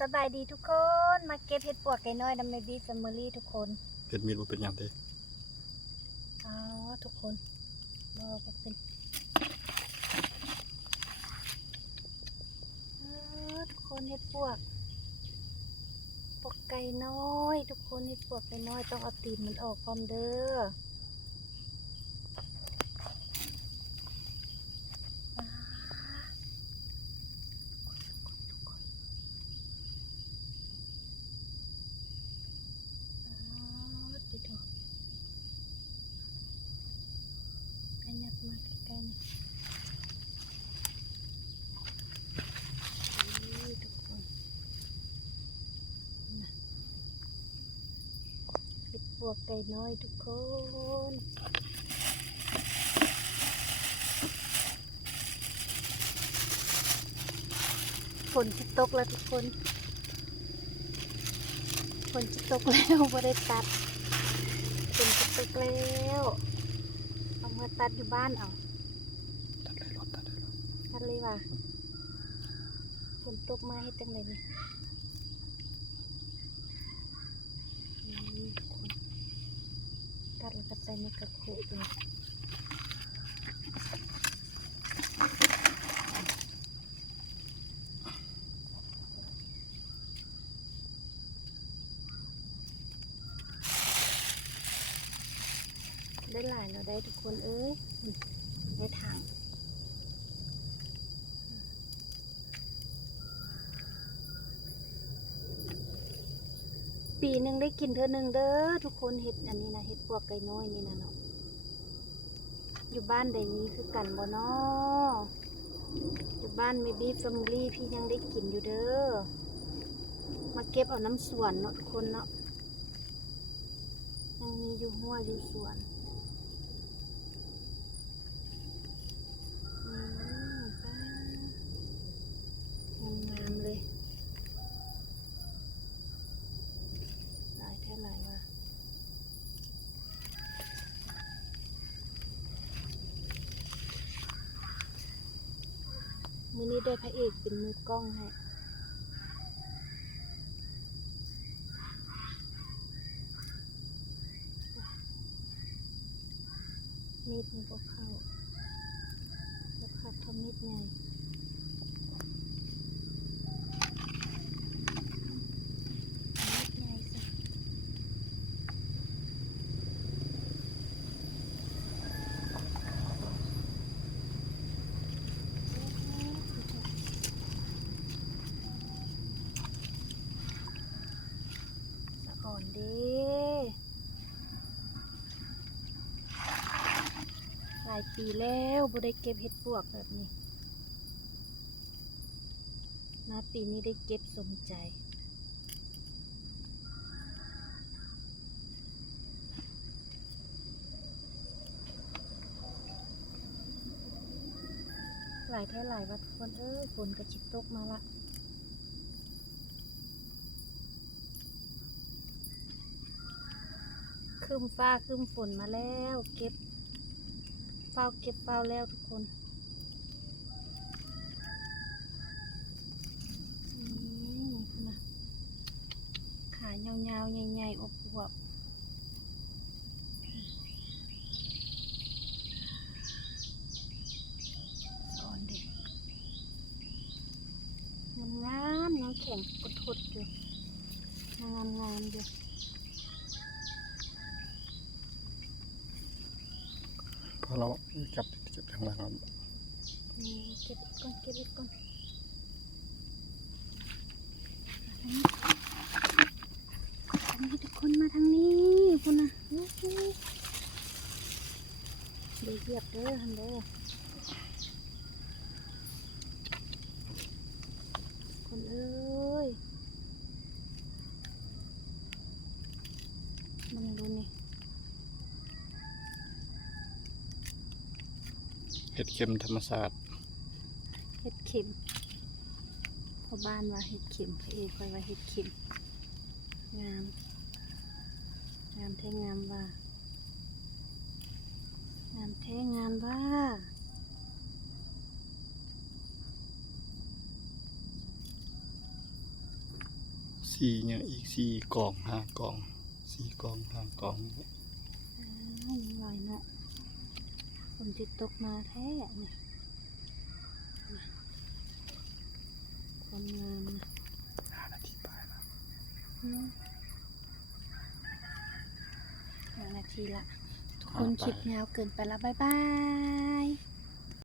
สบายดีทุกคนมาเก็บเห็ดปวกไก่น้อยดำเมบี้แฟมิลี่ทุกคนเห็ดมีดว่าเป็นอย่างไรอ๋อทุกคนบอกเป็นทุกคนเห็ดปวกไก่น้อยทุกคนเห็ดปวกไก่น้อยต้องเอาตีนมันออกพร้อมเด้อมาใกล้ๆนี่ทุกคนเห็ดปวกไก่น้อยทุกคนฝนจะตกแล้วทุกคนฝนจะตกแล้วไม่ได้ตัดฝนจะตกแล้วเอามาตัดอยู่บ้านเอาตัดเลยรถตัดเลยรถตัดเลยว่ะฝนตกมาให้จังเลยนี่ตัดแล้วก็ใส่ในกระโขกเลยได้หลายเราได้ทุกคนเอ้ยได้ถังปีหนึ่งได้กินเท่านึงเด้อทุกคนเห็ดอันนี้นะเห็ดปวกไก่น้อยนี่นะเนาะอยู่บ้านใดนี้คือกันบ่เนาะอยู่บ้านเมบี้แฟมิลี่พี่ยังได้กินอยู่เด้อมาเก็บเอาน้ำสวนเนาะทุกคนเนาะยังมีอยู่หัวอยู่สวนงามเลยหลายแท่หลายว่ะมื้อนี้ได้พระเอกเป็นมือกล้องให้มีดนี่พวกเขาขัดทำมีดใหญ่อ่อนดีหลายปีแล้วบ่ได้เก็บเห็ดปวกแบบนี้มาปีนี้ได้เก็บสมใจหลายแท้หลายวัดคนฝนกระชิบตกมาละคืมฟ้าคืมฝนมาแล้วเก็บเฝ้าแล้วทุกคนนะขายาวๆใหญ่ๆอบอวบสอนเด็กงามน้องแข็งกดทดอยู่งามอยู่พอเราจับทางหลังครับเก็บก่อนทางนี้ทุกคนมาทางนี้คุณนะเดี๋ยวเหยียบเด้อฮันเด้อคนเอ้ยมันดูนี่เห็ดเข็มธรรมศาสตร์เห็ดเข็มพอบ้านว่าเห็ดเข็มพระเอกคอยว่าเห็ดเข็มงามแท้งามว่างามแท้งามว่า สี่ยังอีกสี่กล่องห้ากล่องสี่กล่องห้ากล่อง ยังไหวเนาะฝนจิตตกมาแท้เนี่ยคนงานนะ 5 นาทีไปแล้ว 5 นาทีละทุกคนคลิปยาวเกินไปแล้วบ๊ายบาย